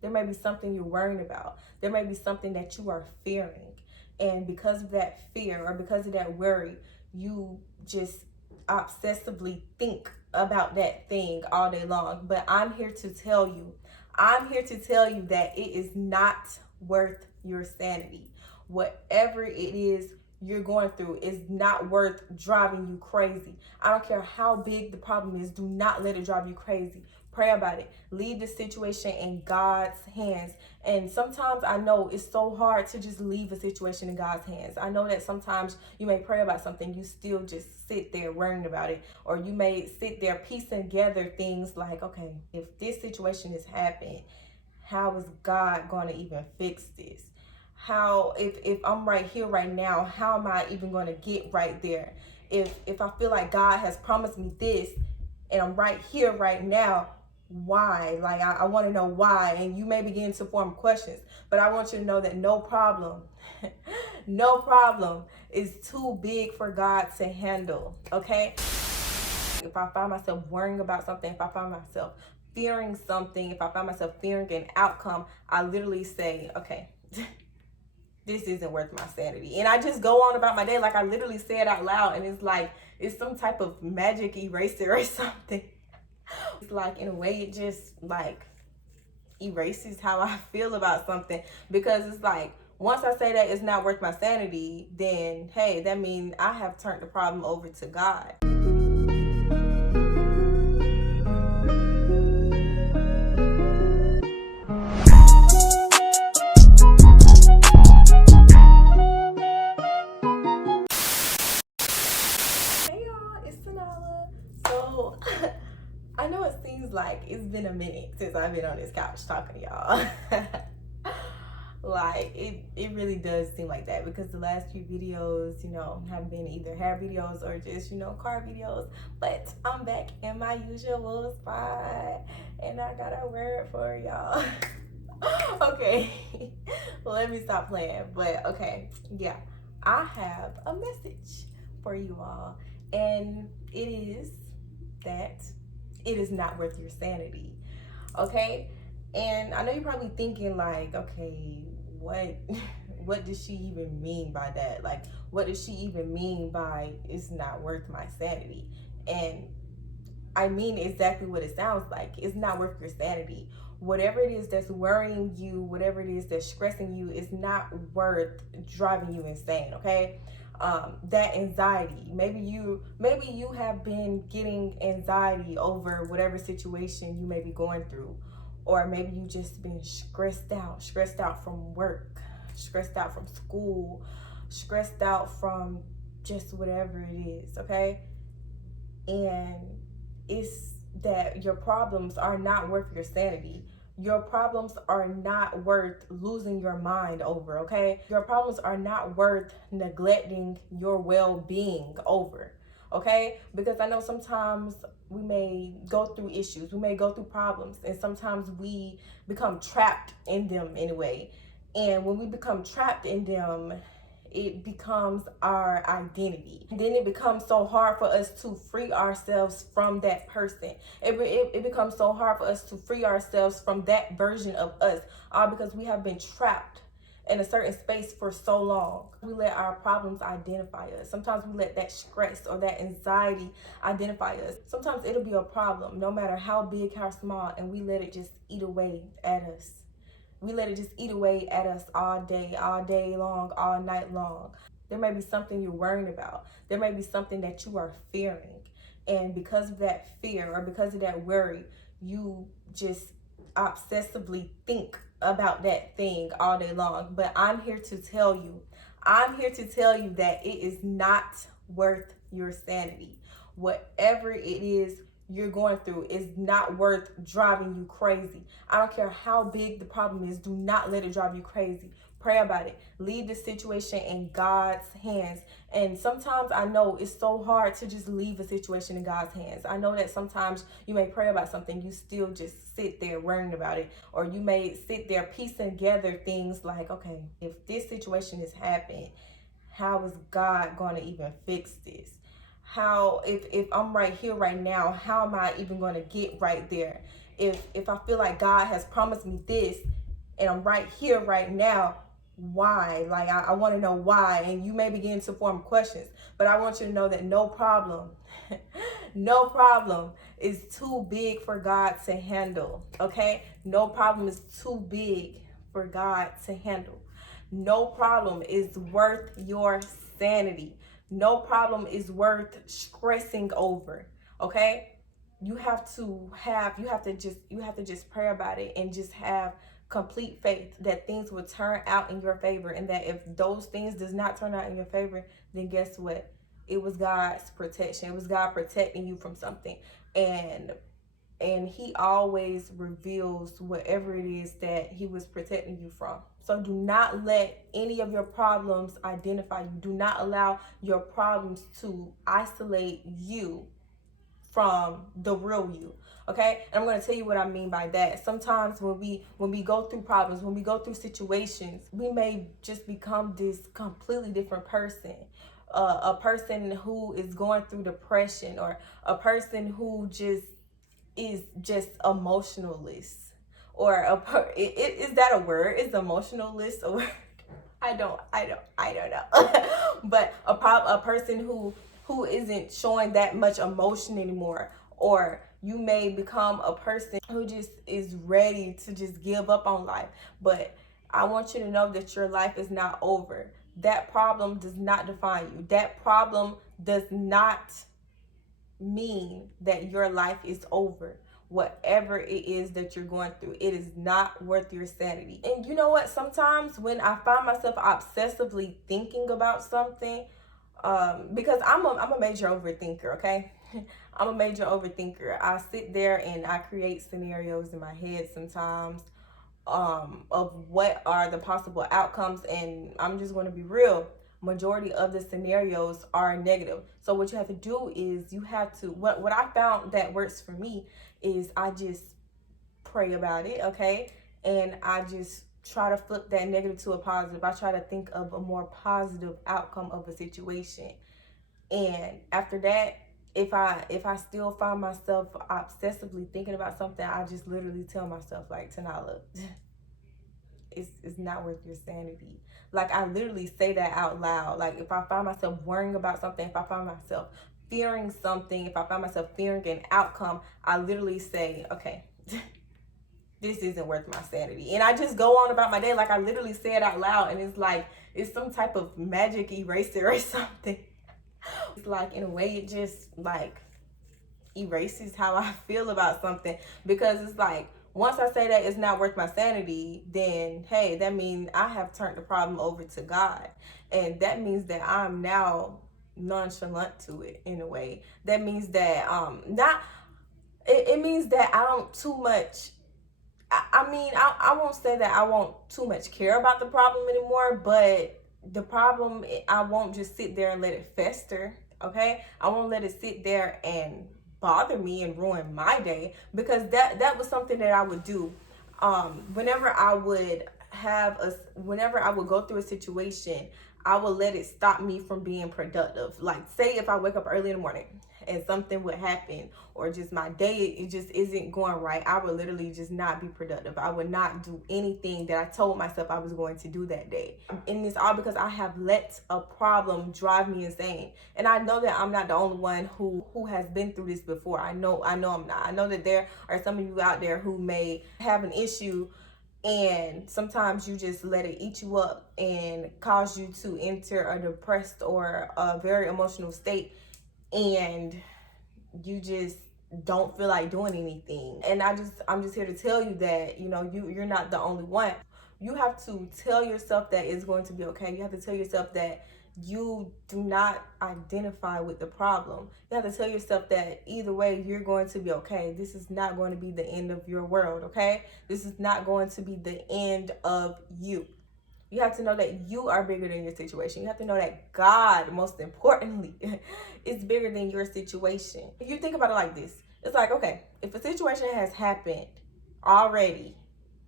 There may be something you're worrying about. There may be something that you are fearing. And because of that fear or because of that worry, you just obsessively think about that thing all day long. But I'm here to tell you that it is not worth your sanity. Whatever it is you're going through is not worth driving you crazy. I don't care how big the problem is, do not let it drive you crazy. Pray about it. Leave the situation in God's hands. And sometimes I know it's so hard to just leave a situation in God's hands. I know that sometimes you may pray about something, you still just sit there worrying about it. Or you may sit there piecing together things like, okay, if this situation has happened, how is God going to even fix this? How, if I'm right here right now, how am I even going to get right there? If I feel like God has promised me this and I'm right here right now, why? Like, I want to know why. And you may begin to form questions, but I want you to know that no problem, no problem is too big for God to handle. Okay. If I find myself worrying about something, if I find myself fearing something, if I find myself fearing an outcome, I literally say, okay, this isn't worth my sanity. And I just go on about my day. Like, I literally say it out loud, and it's like, it's some type of magic eraser or something. It's like, in a way, it just like erases how I feel about something, because it's like, once I say that it's not worth my sanity, then hey, that means I have turned the problem over to God. Hey y'all, it's Sanala. So I know it seems like it's been a minute since I've been on this couch talking to y'all. Like, it really does seem like that, because the last few videos, have been either hair videos or just, car videos. But I'm back in my usual spot, and I got a word for y'all. Okay, let me stop playing. But okay, yeah, I have a message for you all, and it is that it is not worth your sanity. Okay. And I know you're probably thinking like, okay, what what does she even mean by that? Like, what does she even mean by it's not worth my sanity? And I mean exactly what it sounds like. It's not worth your sanity. Whatever it is that's worrying you, whatever it is that's stressing you, is not worth driving you insane. Okay. That anxiety, maybe you have been getting anxiety over whatever situation you may be going through, or maybe you just been stressed out from work, stressed out from school, stressed out from just whatever it is. Okay. And it's that your problems are not worth your sanity. Your problems are not worth losing your mind over, okay? Your problems are not worth neglecting your well-being over, okay? Because I know sometimes we may go through issues, we may go through problems, and sometimes we become trapped in them anyway. And when we become trapped in them, it becomes our identity. And then it becomes so hard for us to free ourselves from that person. It becomes so hard for us to free ourselves from that version of us, all because we have been trapped in a certain space for so long. We let our problems identify us. Sometimes we let that stress or that anxiety identify us. Sometimes it'll be a problem, no matter how big, how small, and we let it just eat away at us. We let it just eat away at us all day long, all night long. There may be something you're worrying about. There may be something that you are fearing. And because of that fear or because of that worry, you just obsessively think about that thing all day long. But I'm here to tell you that it is not worth your sanity. Whatever it is you're going through is not worth driving you crazy. I don't care how big the problem is, do not let it drive you crazy. Pray about it. Leave the situation in God's hands. And sometimes I know it's so hard to just leave a situation in God's hands. I know that sometimes you may pray about something, you still just sit there worrying about it. Or you may sit there piecing together things like, okay, if this situation has happened, how is God going to even fix this? How, if I'm right here right now, how am I even going to get right there? if I feel like God has promised me this and I'm right here right now, why? Like, I want to know why. And you may begin to form questions, but I want you to know that no problem, no problem is too big for God to handle. Okay? No problem is too big for God to handle. No problem is worth your sanity. No problem is worth stressing over. Okay? You have to just pray about it and just have complete faith that things will turn out in your favor, and that if those things does not turn out in your favor, then guess what? It was God's protection. It was God protecting you from something. And he always reveals whatever it is that he was protecting you from. So do not let any of your problems identify you. Do not allow your problems to isolate you from the real you. Okay? And I'm going to tell you what I mean by that. Sometimes when we go through problems, when we go through situations, we may just become this completely different person. A person who is going through depression, or a person who just is just emotionalist, or is that a word? Is emotionalist a word? I don't know. But a person who isn't showing that much emotion anymore, or you may become a person who just is ready to just give up on life. But I want you to know that your life is not over. That problem does not define you. That problem does not mean that your life is over. Whatever it is that you're going through, it is not worth your sanity. And you know what? Sometimes when I find myself obsessively thinking about something, because I'm a major overthinker, okay? I'm a major overthinker. I sit there and I create scenarios in my head sometimes, of what are the possible outcomes, and I'm just going to be real. Majority of the scenarios are negative. So what you have to do is you have to, what I found that works for me is I just pray about it, okay? And I just try to flip that negative to a positive. I try to think of a more positive outcome of a situation. And after that, if I still find myself obsessively thinking about something, I just literally tell myself, like, Tanala, it's not worth your sanity. Like, I literally say that out loud. Like, if I find myself worrying about something, if I find myself fearing something, if I find myself fearing an outcome, I literally say, okay, this isn't worth my sanity. And I just go on about my day. Like, I literally say it out loud, and it's like, it's some type of magic eraser or something. It's like, in a way, it just like erases how I feel about something, because it's like, once I say that it's not worth my sanity, then hey, that means I have turned the problem over to God. And that means that I'm now nonchalant to it in a way. That means that not it means that I don't too much, I won't say that I won't too much care about the problem anymore, but the problem, I won't just sit there and let it fester, okay? I won't let it sit there and bother me and ruin my day, because that was something that I would do. Whenever I would whenever I would go through a situation, I would let it stop me from being productive. Like, say if I wake up early in the morning and something would happen, or just my day, it just isn't going right, I would literally just not be productive. I would not do anything that I told myself I was going to do that day. And it's all because I have let a problem drive me insane. And I know that I'm not the only one who has been through this before. I know I'm not. I know that there are some of you out there who may have an issue, and sometimes you just let it eat you up and cause you to enter a depressed or a very emotional state, and you just don't feel like doing anything. And I'm just here to tell you that, you're not the only one. You have to tell yourself that it's going to be okay. You have to tell yourself that you do not identify with the problem. You have to tell yourself that either way, you're going to be okay. This is not going to be the end of your world, okay? This is not going to be the end of you. You have to know that you are bigger than your situation. You have to know that God, most importantly, is bigger than your situation. If you think about it like this, it's like, okay, if a situation has happened already,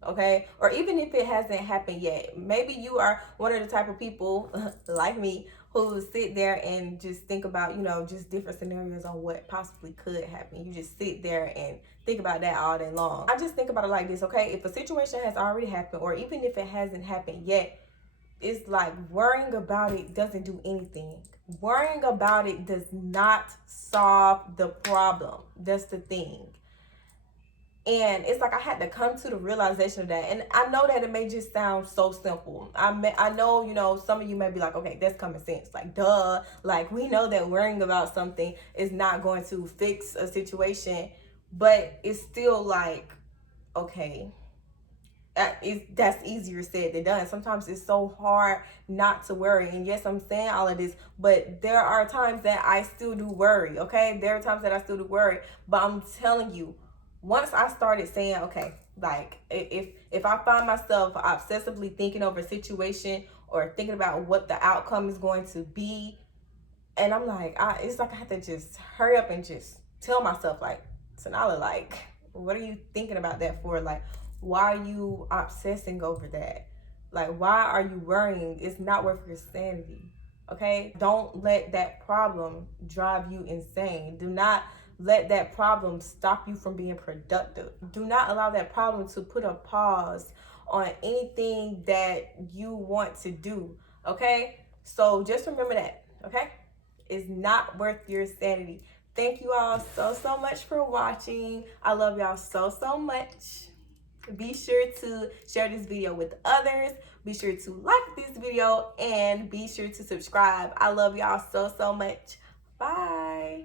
okay? Or even if it hasn't happened yet, maybe you are one of the type of people like me who sit there and just think about, just different scenarios on what possibly could happen. You just sit there and think about that all day long. I just think about it like this, okay? If a situation has already happened, or even if it hasn't happened yet, it's like worrying about it doesn't do anything. Worrying about it does not solve the problem. That's the thing. And it's like I had to come to the realization of that. And I know that it may just sound so simple. I know, some of you may be like, okay, that's common sense. Like, duh. Like, we know that worrying about something is not going to fix a situation. But it's still like, okay, that's easier said than done. Sometimes it's so hard not to worry. And yes, I'm saying all of this, but there are times that I still do worry, okay? There are times that I still do worry. But I'm telling you, once I started saying, okay, like if I find myself obsessively thinking over a situation or thinking about what the outcome is going to be, and I'm like, it's like I have to just hurry up and just tell myself, like, Sonala, like, what are you thinking about that for? Like, why are you obsessing over that? Like, why are you worrying? It's not worth your sanity, okay? Don't let that problem drive you insane. Do not let that problem stop you from being productive. Do not allow that problem to put a pause on anything that you want to do, okay? So just remember that, okay? It's not worth your sanity. Thank you all so much for watching. I love y'all so much. Be sure to share this video with others. Be sure to like this video and be sure to subscribe. I love y'all so much. Bye.